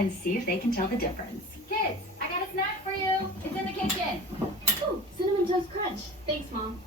and see if they can tell the difference. Kids, I got a snack for you. It's in the kitchen. Ooh, Cinnamon Toast Crunch. Thanks, Mom.